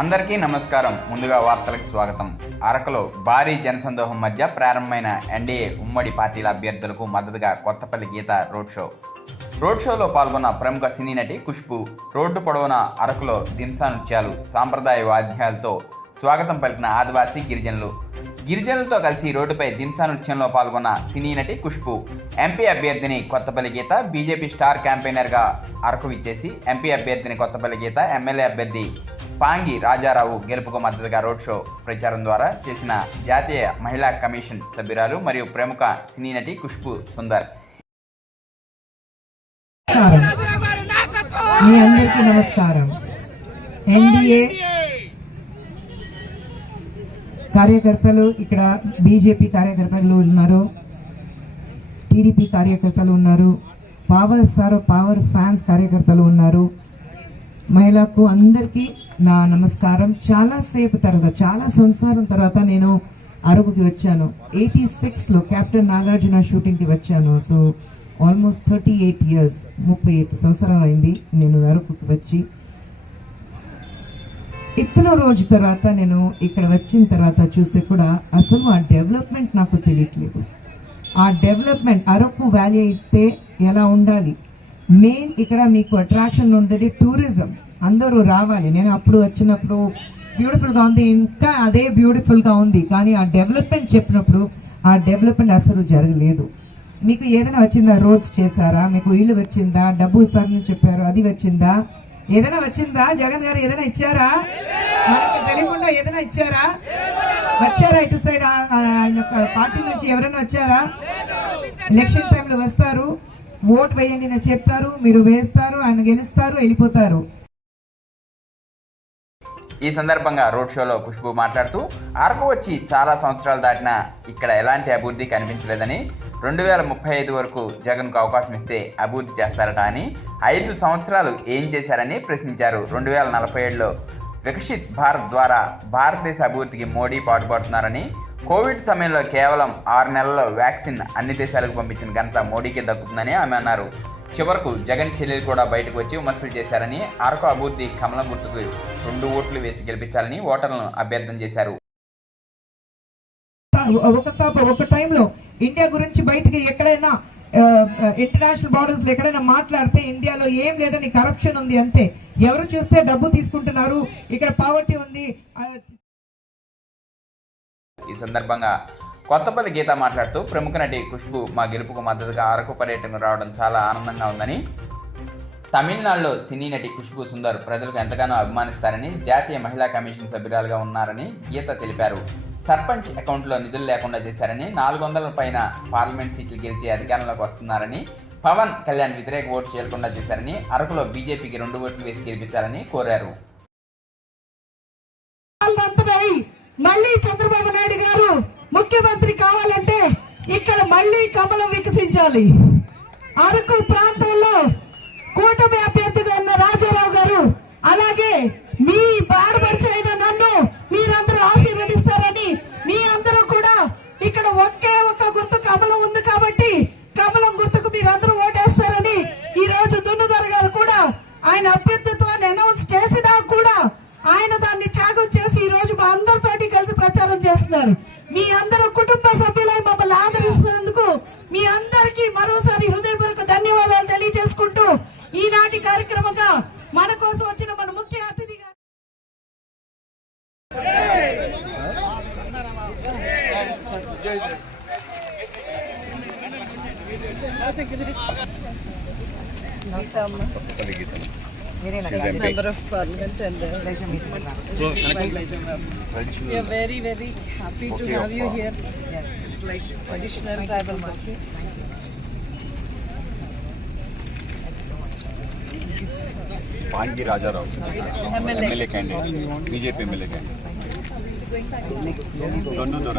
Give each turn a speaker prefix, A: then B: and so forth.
A: అందరికీ నమస్కారం. ముందుగా వార్తలకు స్వాగతం. అరకులో భారీ జనసందోహం మధ్య ప్రారంభమైన ఎన్డీఏ ఉమ్మడి పార్టీల అభ్యర్థులకు మద్దతుగా Kothapalli Geetha road show. Road షోలో పాల్గొన్న ప్రముఖ సినీ నటి ఖుష్బు రోడ్డు పొడవున అరకులో దింసా నృత్యాలు సాంప్రదాయ వాద్యాలతో స్వాగతం పలికిన ఆదివాసీ గిరిజనులు. గిరిజనులతో కలిసి రోడ్డుపై దింసా నృత్యంలో పాల్గొన్న సినీ నటి ఖుష్బు ఎంపీ అభ్యర్థిని కొత్తపల్లి గీత బీజేపీ స్టార్ క్యాంపెయినర్గా అరకు ఇచ్చేసి ఎంపీ అభ్యర్థిని కొత్తపల్లి గీత ఎమ్మెల్యే అభ్యర్థి పాంగి రాజారావు గెలుపుకు మద్దతుగా రోడ్ షో ప్రచారం ద్వారా చేసిన జాతీయ మహిళా కమిషన్ సభ్యురాలు మరియు ప్రముఖ సినీ నటి ఖుష్బు సుందర్.
B: నమస్కారం. మీ అందరికీ నమస్కారం. ఎన్డీఏ కార్యకర్తలు ఇక్కడ బీజేపీ కార్యకర్తలు ఉన్నారు. టీడీపీ కార్యకర్తలు ఉన్నారు. పవర్ సార్ పవర్ ఫ్యాన్స్ కార్యకర్తలు ఉన్నారు. మహిళకు అందరికీ నా నమస్కారం. చాలాసేపు తర్వాత చాలా సంవత్సరం తర్వాత నేను అరకుకి వచ్చాను. ఎయిటీ సిక్స్లో కెప్టెన్ నాగార్జున షూటింగ్కి వచ్చాను. So almost thirty eight years ముప్పై ఎయిట్ సంవత్సరాలు అయింది నేను అరకుకి వచ్చి. ఇతను రోజు తర్వాత నేను ఇక్కడ వచ్చిన తర్వాత చూస్తే కూడా అసలు ఆ డెవలప్మెంట్ నాకు తెలియట్లేదు. ఆ డెవలప్మెంట్ అరకు వ్యాలీ అయితే ఎలా ఉండాలి? మెయిన్ ఇక్కడ మీకు అట్రాక్షన్ ఉండేది టూరిజం అందరూ రావాలి. నేను అప్పుడు వచ్చినప్పుడు బ్యూటిఫుల్గా ఉంది. ఇంకా అదే బ్యూటిఫుల్గా ఉంది. కానీ ఆ డెవలప్మెంట్ చెప్పినప్పుడు ఆ డెవలప్మెంట్ అసలు జరగలేదు. మీకు ఏదైనా వచ్చిందా? రోడ్స్ చేశారా? మీకు ఇల్లు వచ్చిందా? డబ్బు ఇస్తారని చెప్పారు. అది వచ్చిందా? ఏదైనా వచ్చిందా? జగన్ గారు ఏదైనా ఇచ్చారా? మనకు తెలియకుండా ఏదైనా ఇచ్చారా? వచ్చారా ఇటు సైడ్ ఆయన యొక్క పార్టీ నుంచి ఎవరైనా వచ్చారా? ఎలక్షన్ టైంలో వస్తారు. ఓట్ వేయండి అని చెప్తారు మీరు వేస్తారు ఆయన గెలుస్తారు వెళ్ళిపోతారు.
A: ఈ సందర్భంగా రోడ్ షోలో ఖుష్బు మాట్లాడుతూ అరకు వచ్చి చాలా సంవత్సరాలు దాటినా ఇక్కడ ఎలాంటి అభివృద్ధి కనిపించలేదని రెండు వేల ముప్పై ఐదు వరకు జగన్కు అవకాశం ఇస్తే అభివృద్ధి చేస్తారట అని ఐదు సంవత్సరాలు ఏం చేశారని ప్రశ్నించారు. రెండు వేల నలభై ఏడులో వికసిత్ భారత్ ద్వారా భారతదేశ అభివృద్ధికి మోడీ పాటుపడుతున్నారని కోవిడ్ సమయంలో కేవలం ఆరు నెలల్లో వ్యాక్సిన్ అన్ని దేశాలకు పంపించిన ఘనత మోడీకే దక్కుతుందని ఆమె అన్నారు. చివరకు జగన్ చెల్లెలు కూడా బయటకు వచ్చి విమర్శలు చేశారని అరకు అభివృద్ధి కమలం గుర్తుకు రెండు ఓట్లు వేసి గెలిపించాలని ఓటర్లను అభ్యర్థన చేశారు.
B: ఒక ఒక టైంలో ఇండియా గురించి బయటికి ఎక్కడైనా ఇంటర్నేషనల్ బార్డర్స్లో ఎక్కడైనా మాట్లాడితే ఇండియాలో ఏం లేదని కరప్షన్ ఉంది అంతే ఎవరు చూస్తే డబ్బు తీసుకుంటున్నారు ఇక్కడ పావర్టీ ఉంది
A: ఈ సందర్భంగా కొత్తపల్లి గీత మాట్లాడుతూ ప్రముఖ నటి ఖుష్బు మా గెలుపుకు మద్దతుగా అరకు పర్యటనకు రావడం చాలా ఆనందంగా ఉందని. తమిళనాడులో సినీ నటి ఖుష్బు సుందర్ ప్రజలకు ఎంతగానో అభిమానిస్తారని జాతీయ మహిళా కమిషన్ సభ్యురాలుగా ఉన్నారని గీత తెలిపారు. సర్పంచ్ అకౌంట్లో నిధులు లేకుండా చేశారని నాలుగు వందల పైన పార్లమెంట్ సీట్లు గెలిచి అధికారంలోకి వస్తున్నారని పవన్ కళ్యాణ్ వ్యతిరేక ఓటు చేయకుండా చేశారని అరకులో బీజేపీకి రెండు ఓట్లు వేసి గెలిపించాలని కోరారు.
B: మళ్ళీ చంద్రబాబు నాయుడు గారు ముఖ్యమంత్రి కావాలంటే ఇక్కడ మళ్ళీ కమలం వికసించాలి. అరకు ప్రాంతంలో కూటమి అభ్యర్థిగా గారికి మరోసారి హృదయపూర్వక ధన్యవాదాలు తెలియజేసుకుంటూ ఈనాటి కార్యక్రమంగా మన కోసం వచ్చిన మన ముఖ్య
C: అతిథి very very happy to have you here like traditional tribal market
D: Pangi Rajarao MLA candidate BJP MLA candidate Dondu Dora